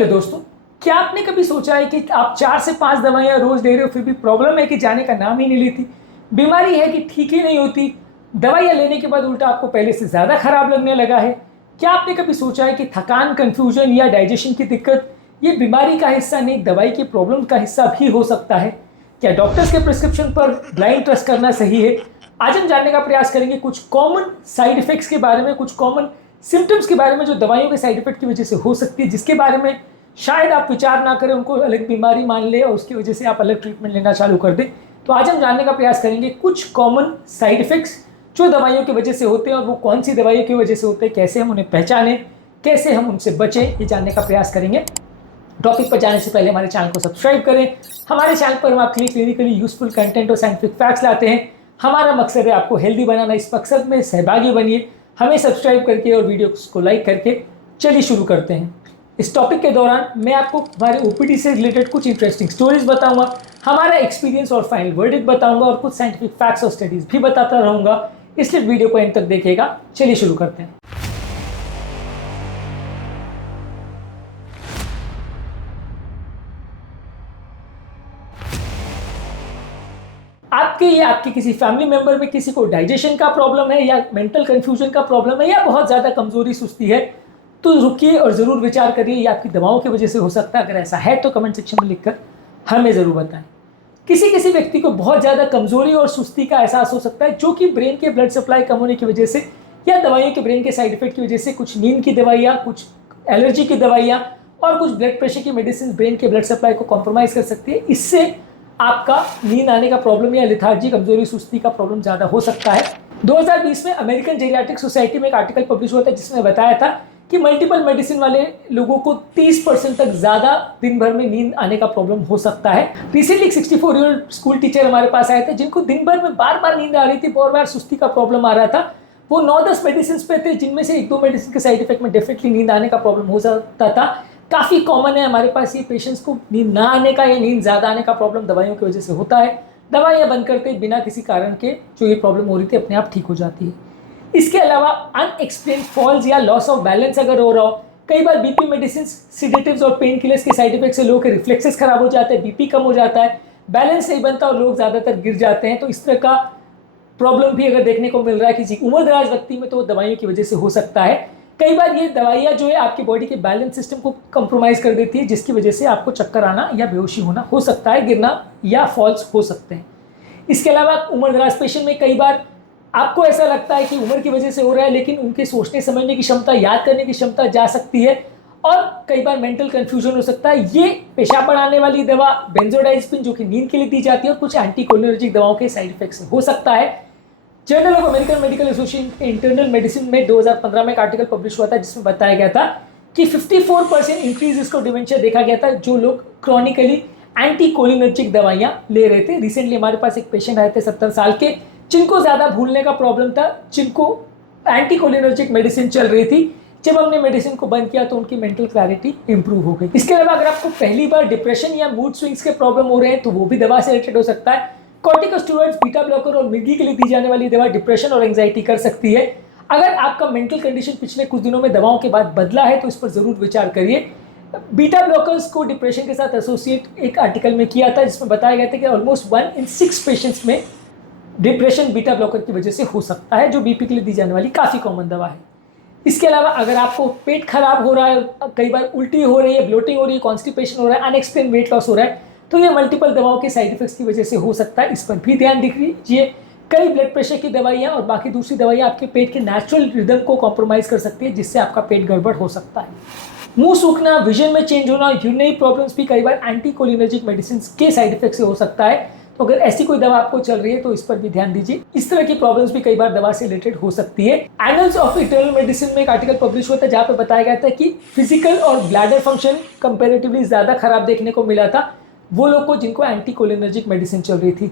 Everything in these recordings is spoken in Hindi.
हेलो दोस्तों, क्या आपने कभी सोचा है कि आप 4 से 5 दवाइयाँ रोज ले रहे हो फिर भी प्रॉब्लम है कि जाने का नाम ही नहीं लेती। बीमारी है कि ठीक ही नहीं होती। दवाइयाँ लेने के बाद उल्टा आपको पहले से ज़्यादा खराब लगने लगा है। क्या आपने कभी सोचा है कि थकान, कन्फ्यूजन या डाइजेशन की दिक्कत ये बीमारी का हिस्सा नहीं, दवाई की प्रॉब्लम का हिस्सा भी हो सकता है? क्या डॉक्टर्स के प्रिस्क्रिप्शन पर ब्लाइंड ट्रस्ट करना सही है? आज हम जानने का प्रयास करेंगे कुछ कॉमन साइड इफेक्ट्स के बारे में, कुछ कॉमन सिम्टम्स के बारे में जो दवाइयों के साइड इफेक्ट की वजह से हो सकती है, जिसके बारे में शायद आप विचार ना करें, उनको अलग बीमारी मान ले और उसकी वजह से आप अलग ट्रीटमेंट लेना चालू कर दें। तो आज हम जानने का प्रयास करेंगे कुछ कॉमन साइड इफेक्ट्स जो दवाइयों की वजह से होते हैं और वो कौन सी दवाइयों की वजह से होते हैं, कैसे हम उन्हें पहचानें, कैसे हम उनसे बचें, ये जानने का प्रयास करेंगे। टॉपिक पर जाने से पहले हमारे चैनल को सब्सक्राइब करें। हमारे चैनल पर हम आपके लिए क्लिनिकली यूजफुल कंटेंट और साइंटिफिक फैक्ट्स लाते हैं। हमारा मकसद है आपको हेल्दी बनाना। इस मकसद में सहभागी बनिए, हमें सब्सक्राइब करके और वीडियो को लाइक करके। चलिए शुरू करते हैं। इस टॉपिक के दौरान मैं आपको हमारे ओपीडी से रिलेटेड कुछ इंटरेस्टिंग स्टोरीज बताऊंगा, हमारा एक्सपीरियंस और फाइनल वर्डिक्ट बताऊंगा और कुछ साइंटिफिक फैक्ट्स और स्टडीज भी बताता रहूंगा, इसलिए वीडियो को एंड तक देखिएगा। चलिए शुरू करते हैं। आपके या आपके किसी फैमिली मेंबर में किसी को डाइजेशन का प्रॉब्लम है या मेंटल कंफ्यूजन का प्रॉब्लम है या बहुत ज़्यादा कमजोरी, सुस्ती है, तो रुकिए और ज़रूर विचार करिए ये आपकी दवाओं की वजह से हो सकता है। अगर ऐसा है तो कमेंट सेक्शन में लिखकर हमें ज़रूर बताएं। किसी किसी व्यक्ति को बहुत ज़्यादा कमजोरी और सुस्ती का एहसास हो सकता है, जो कि ब्रेन के ब्लड सप्लाई कम होने की वजह से या दवाइयों के ब्रेन के साइड इफेक्ट की वजह से, कुछ नींद की दवाइयाँ, कुछ एलर्जी की दवाइयाँ और कुछ ब्लड प्रेशर की मेडिसिन ब्रेन के ब्लड सप्लाई को कॉम्प्रोमाइज़ कर सकती है। इससे आपका नींद आने का प्रॉब्लम या लिथार्जी, कमजोरी, सुस्ती का प्रॉब्लम ज़्यादा हो सकता है। 2020 में अमेरिकन जेरियाट्रिक सोसाइटी में एक आर्टिकल पब्लिश हुआ था जिसमें बताया था कि मल्टीपल मेडिसिन वाले लोगों को 30% तक ज़्यादा दिन भर में नींद आने का प्रॉब्लम हो सकता है। रिसेंटली एक 64-year-old स्कूल टीचर हमारे पास आए थे जिनको दिन भर में बार बार नींद आ रही थी, बार बार सुस्ती का प्रॉब्लम आ रहा था। वो 9-10 मेडिसिन पे थे, जिनमें से 1-2 मेडिसिन के साइड इफेक्ट में डेफिनेटली नींद आने का प्रॉब्लम हो सकता था। काफ़ी कॉमन है हमारे पास ये पेशेंट्स को नींद ना आने का या नींद ज़्यादा आने का प्रॉब्लम दवाइयों की वजह से होता है। दवाइयाँ बंद करते बिना किसी कारण के जो ये प्रॉब्लम हो रही थी अपने आप ठीक हो जाती है। इसके अलावा अनएक्सप्लेन्ड फॉल्स या लॉस ऑफ बैलेंस अगर हो रहा हो, कई बार बीपी मेडिसिन, सिडेटिव्स और पेन किलर्स के साइड इफेक्ट से लोगों के रिफ्लेक्सेस खराब हो जाते हैं, बीपी कम हो जाता है, बैलेंस नहीं बनता और लोग ज़्यादातर गिर जाते हैं। तो इस तरह का प्रॉब्लम भी अगर देखने को मिल रहा है किसी उम्रदराज व्यक्ति में, तो वो दवाइयों की वजह से हो सकता है। कई बार ये दवाइयाँ जो है आपकी बॉडी के बैलेंस सिस्टम को कंप्रोमाइज़ कर देती है, जिसकी वजह से आपको चक्कर आना या बेहोशी होना हो सकता है, गिरना या फॉल्स हो सकते हैं। इसके अलावा उम्रदराज पेशेंट में कई बार आपको ऐसा लगता है कि उम्र की वजह से हो रहा है, लेकिन उनके सोचने समझने की क्षमता, याद करने की क्षमता जा सकती है और कई बार मेंटल कंफ्यूजन हो सकता है। ये पेशाब बढ़ाने वाली दवा बेंजोडाइज़ेपिन जो कि नींद के लिए दी जाती है और कुछ एंटीकोलिनर्जिक दवाओं के साइड इफेक्ट से हो सकता है। Journal of American medical association internal medicine में 2015 में एक आर्टिकल पब्लिश हुआ था जिसमें बताया गया था कि 54% इंक्रीज इसको डिमेंशिया देखा गया था जो लोग क्रॉनिकली एंटीकोलिनर्जिक दवाइयाँ ले रहे थे। रिसेंटली हमारे पास एक पेशेंट आए थे 70 साल के, जिनको ज़्यादा भूलने का प्रॉब्लम था, जिनको एंटीकोलिनर्जिक मेडिसिन चल रही थी। जब हमने मेडिसिन को बंद किया तो उनकी मेंटल क्लैरिटी इंप्रूव हो गई। इसके अलावा अगर आपको पहली बार डिप्रेशन या मूड स्विंग्स के प्रॉब्लम हो रहे हैं तो वो भी दवा से रिलेटेड हो सकता है। कॉर्टिकोस्टेरॉइड्स, बीटा ब्लॉकर और मिर्गी के लिए दी जाने वाली दवा डिप्रेशन और एंजाइटी कर सकती है। अगर आपका मेंटल कंडीशन पिछले कुछ दिनों में दवाओं के बाद बदला है तो इस पर ज़रूर विचार करिए। बीटा ब्लॉकर्स को डिप्रेशन के साथ एसोसिएट एक आर्टिकल में किया था जिसमें बताया गया था कि ऑलमोस्ट 1 in 6 पेशेंट्स में डिप्रेशन बीटा ब्लॉकर की वजह से हो सकता है, जो बीपी के लिए दी जाने वाली काफ़ी कॉमन दवा है। इसके अलावा अगर आपको पेट खराब हो रहा है, कई बार उल्टी हो रही है, ब्लोटिंग हो रही है, कॉन्स्टिपेशन हो रहा है, अनएक्सप्लेन वेट लॉस हो रहा है, तो ये मल्टीपल दवाओं के साइड इफेक्ट्स की वजह से हो सकता है। इस पर भी ध्यान दीजिए। कई ब्लड प्रेशर की दवाइयाँ और बाकी दूसरी दवाइयाँ आपके पेट के नेचुरल रिदम को कॉम्प्रोमाइज़ कर सकती है, जिससे आपका पेट गड़बड़ हो सकता है। मुंह सूखना, विजन में चेंज होना, यूरिनरी प्रॉब्लम्स भी कई बार एंटीकोलिनर्जिक मेडिसिन के साइड इफेक्ट से हो सकता है। तो अगर ऐसी कोई दवा आपको चल रही है तो इस पर भी ध्यान दीजिए। इस तरह की प्रॉब्लम्स भी कई बार दवा से रिलेटेड हो सकती है। एनल्स ऑफ इंटरनल मेडिसिन में एक आर्टिकल पब्लिश हुआ था जहाँ पे बताया गया था कि फिजिकल और ब्लैडर फंक्शन कंपैरेटिवली ज़्यादा खराब देखने को मिला था वो लोग को जिनको एंटीकोलिनर्जिक मेडिसिन चल रही थी।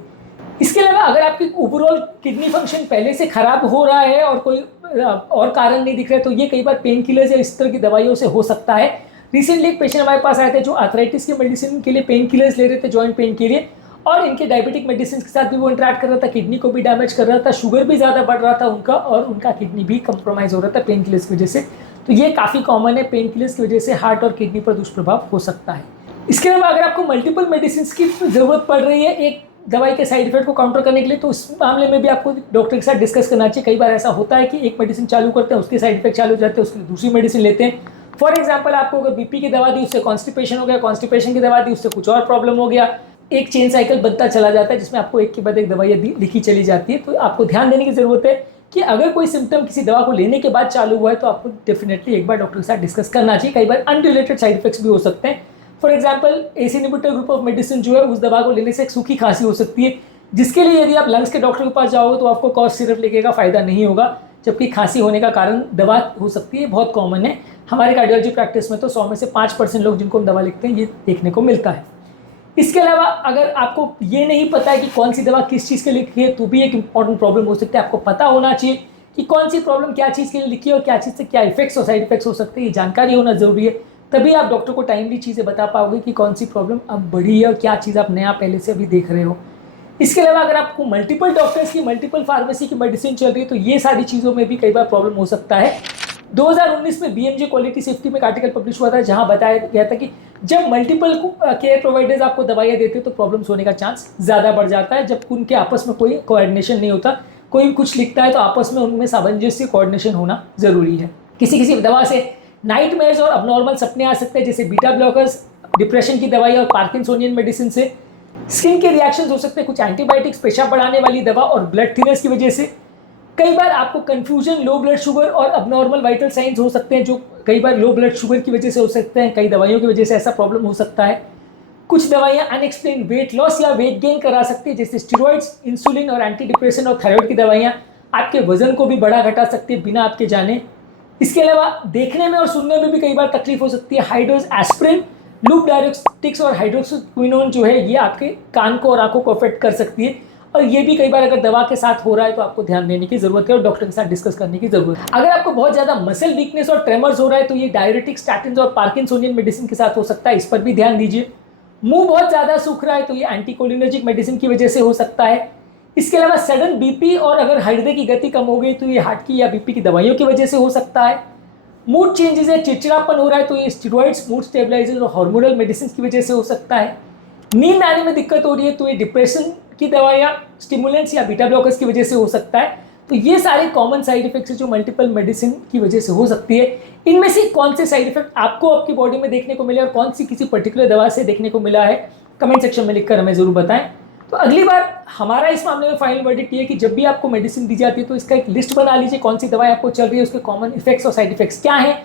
इसके अलावा अगर आपकी ओवरऑल किडनी फंक्शन पहले से खराब हो रहा है और कोई और कारण नहीं दिख रहा है तो ये कई बार पेन किलर्स या इस तरह की दवाइयों से हो सकता है। रिसेंटली एक पेशेंट हमारे पास आए थे जो आर्थराइटिस के मेडिसिन के लिए पेन किलर्स ले रहे थे, जॉइंट पेन के लिए, और इनके डायबिटिक मेडिसिन के साथ भी वो इंटरेक्ट कर रहा था, किडनी को भी डैमेज कर रहा था, शुगर भी ज़्यादा बढ़ रहा था उनका और उनका किडनी भी कंप्रोमाइज़ हो रहा था पेन किलर्स की वजह से। तो ये काफ़ी कॉमन है, पेन किलर्स की वजह से हार्ट और किडनी पर दुष्प्रभाव हो सकता है। इसके अलावा अगर आपको मल्टीपल मेडिसिन की ज़रूरत पड़ रही है एक दवाई के साइड इफेक्ट को काउंटर करने के लिए, तो उस मामले में भी आपको डॉक्टर के साथ डिस्कस करना चाहिए। कई बार ऐसा होता है कि एक मेडिसिन चालू करते हैं, उसके साइड इफेक्ट चालू हो जाते हैं, उसके लिए दूसरी मेडिसिन लेते हैं। फॉर एग्जाम्पल, आपको अगर बीपी की दवा दी, उससे कॉन्स्टिपेशन हो गया, कॉन्स्टिपेशन की दवा दी, उससे कुछ और प्रॉब्लम हो गया, एक चेन साइकिल बनता चला जाता है जिसमें आपको एक के बाद एक दवाइयाँ लिखी चली जाती है। तो आपको ध्यान देने की ज़रूरत है कि अगर कोई सिम्टम किसी दवा को लेने के बाद चालू हुआ है तो आपको डेफिनेटली एक बार डॉक्टर के साथ डिस्कस करना चाहिए। कई बार अनरिलेटेड साइड इफेक्ट्स भी हो सकते हैं। For example, ACE inhibitor group of medicine जो है, उस दवा को लेने से एक सूखी खांसी हो सकती है, जिसके लिए यदि आप लंग्स के डॉक्टर के पास जाओगे तो आपको कॉफ सिरप लेने का फायदा नहीं होगा, जबकि खांसी होने का कारण दवा हो सकती है। बहुत कॉमन है हमारे कार्डियोलॉजी प्रैक्टिस में, तो 100 में से 5% लोग जिनको हम दवा लिखते हैं ये देखने को मिलता है। इसके अलावा अगर आपको ये नहीं पता है कि कौन सी दवा किस चीज़ के लिए लिखी है, तो भी एक इंपॉर्टेंट प्रॉब्लम हो सकती है। आपको पता होना चाहिए कि कौन सी प्रॉब्लम क्या चीज़ के लिए लिखी है और क्या चीज़ से क्या इफेक्ट्स और साइड इफेक्ट्स हो सकते हैं, ये जानकारी होना जरूरी है। तभी आप डॉक्टर को टाइमली चीज़ें बता पाओगे कि कौन सी प्रॉब्लम अब बढ़ी है और क्या चीज़ आप नया पहले से अभी देख रहे हो। इसके अलावा अगर आपको मल्टीपल डॉक्टर्स की, मल्टीपल फार्मेसी की मेडिसिन चल रही है, तो ये सारी चीज़ों में भी कई बार प्रॉब्लम हो सकता है। 2019 में बीएमजे क्वालिटी सेफ्टी में एक आर्टिकल पब्लिश हुआ था जहां बताया गया था कि जब मल्टीपल केयर प्रोवाइडर्स आपको दवाइयाँ देते हैं तो प्रॉब्लम्स होने का चांस ज़्यादा बढ़ जाता है, जब उनके आपस में कोई कोऑर्डिनेशन नहीं होता। कोई भी कुछ लिखता है तो आपस में उनमें सामंजस्य, कोऑर्डिनेशन होना जरूरी है। किसी किसी दवा से नाइटमेयर्स और अबनॉर्मल सपने आ सकते हैं, जैसे बीटा ब्लॉकर्स, डिप्रेशन की दवाई और पार्किंसोनियन मेडिसिन से। स्किन के रिएक्शंस हो सकते हैं, कुछ एंटीबायोटिक्स, पेशाब बढ़ाने वाली दवा और ब्लड थिनर्स की वजह से। कई बार आपको कंफ्यूजन, लो ब्लड शुगर और अबनॉर्मल वाइटल साइंस हो सकते हैं, जो कई बार लो ब्लड शुगर की वजह से हो सकते हैं। कई दवाइयों की वजह से ऐसा प्रॉब्लम हो सकता है। कुछ दवाइयां अनएक्सप्लेन वेट लॉस या वेट गेन करा सकती है, जैसे स्टेरॉइड्स, इंसुलिन और एंटी डिप्रेशन और थायराइड की दवाइयां आपके वजन को भी बढ़ा घटा सकती है बिना आपके जाने। इसके अलावा देखने में और सुनने में भी कई बार तकलीफ हो सकती है। हाइड्रोज एस्प्रिन, लूप डायरेक्टिक्स और हाइड्रोक्सिक्विनोन जो है, ये आपके कान को और आंखों को अफेक्ट कर सकती है, और ये भी कई बार अगर दवा के साथ हो रहा है तो आपको ध्यान देने की जरूरत है और डॉक्टर के साथ डिस्कस करने की जरूरत है। अगर आपको बहुत ज्यादा मसल वीकनेस और ट्रेमर्स हो रहा है तो ये डायरेटिक्स, स्टैटिन्स और पार्किंसोनियन मेडिसिन के साथ हो सकता है, इस पर भी ध्यान दीजिए। मुंह बहुत ज्यादा सूख रहा है तो ये एंटीकोलिनर्जिक मेडिसिन की वजह से हो सकता है। इसके अलावा सडन बीपी और अगर हृदय की गति कम हो गई तो ये हार्ट की या बीपी की दवाइयों की वजह से हो सकता है। मूड चेंजेस है, चिड़चिड़ापन हो रहा है तो ये स्टेरॉइड्स, मूड स्टेबलाइजर्स और हार्मोनल मेडिसिन की वजह से हो सकता है। नींद आने में दिक्कत हो रही है तो ये डिप्रेशन की दवाइयाँ, स्टिमुलेंट्स या बीटा ब्लॉकर्स की वजह से हो सकता है। तो ये सारे कॉमन साइड इफेक्ट्स जो मल्टीपल मेडिसिन की वजह से हो सकती है। इनमें से कौन से साइड इफेक्ट आपको आपकी बॉडी में देखने को मिले और कौन सी किसी पर्टिकुलर दवा से देखने को मिला है, कमेंट सेक्शन में लिखकर हमें जरूर बताएं। तो अगली बार हमारा इस मामले में फाइनल वर्डिक्ट ये है कि जब भी आपको मेडिसिन दी जाती है तो इसका एक लिस्ट बना लीजिए, कौन सी दवाई आपको चल रही है, उसके कॉमन इफेक्ट्स और साइड इफेक्ट्स क्या हैं।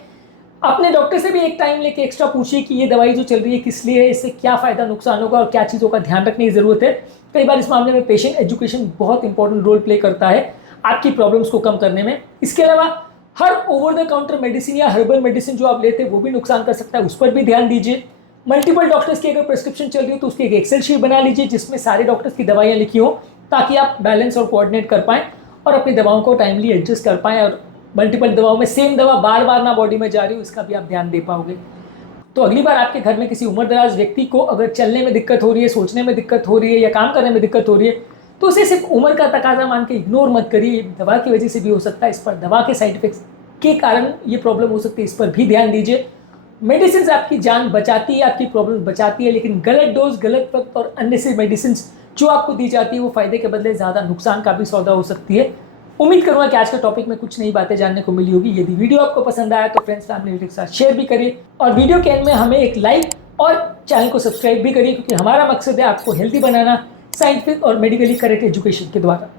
अपने डॉक्टर से भी एक टाइम लेके एक्स्ट्रा पूछिए कि ये दवाई जो चल रही है किस लिए है, इससे क्या फायदा नुकसान होगा और क्या चीज़ों का ध्यान रखने की जरूरत है। कई बार इस मामले में पेशेंट एजुकेशन बहुत इंपॉर्टेंट रोल प्ले करता है आपकी प्रॉब्लम्स को कम करने में। इसके अलावा हर ओवर द काउंटर मेडिसिन या हर्बल मेडिसिन जो आप लेते हैं वो भी नुकसान कर सकता है, उस पर भी ध्यान दीजिए। मल्टीपल डॉक्टर्स की अगर प्रिस्क्रिप्शन चल रही हो तो उसकी एक एक्सेल शीट बना लीजिए जिसमें सारे डॉक्टर्स की दवाइयाँ लिखी हो, ताकि आप बैलेंस और कोऑर्डिनेट कर पाएँ और अपनी दवाओं को टाइमली एडजस्ट कर पाएँ और मल्टीपल दवाओं में सेम दवा बार बार ना बॉडी में जा रही हो, इसका भी आप ध्यान दे पाओगे। तो अगली बार आपके घर में किसी उम्रदराज व्यक्ति को अगर चलने में दिक्कत हो रही है, सोचने में दिक्कत हो रही है या काम करने में दिक्कत हो रही है, तो उसे सिर्फ उम्र का तकाजा मान के इग्नोर मत करिए। दवा की वजह से भी हो सकता है, इस पर दवा के साइड इफेक्ट्स के कारण ये प्रॉब्लम हो सकती है, इस पर भी ध्यान दीजिए। मेडिसिन आपकी जान बचाती है, आपकी प्रॉब्लम बचाती है, लेकिन गलत डोज, गलत वक्त और अन्य से मेडिसिन जो आपको दी जाती है वो फायदे के बदले ज़्यादा नुकसान का भी सौदा हो सकती है। उम्मीद करूंगा कि आज के टॉपिक में कुछ नई बातें जानने को मिली होगी। यदि वीडियो आपको पसंद आया तो फ्रेंड्स, फैमिली के साथ शेयर भी करिए और वीडियो के एंड में हमें एक लाइक और चैनल को सब्सक्राइब भी करिए, क्योंकि हमारा मकसद है आपको हेल्दी बनाना साइंटिफिक और मेडिकली करेक्ट एजुकेशन के द्वारा।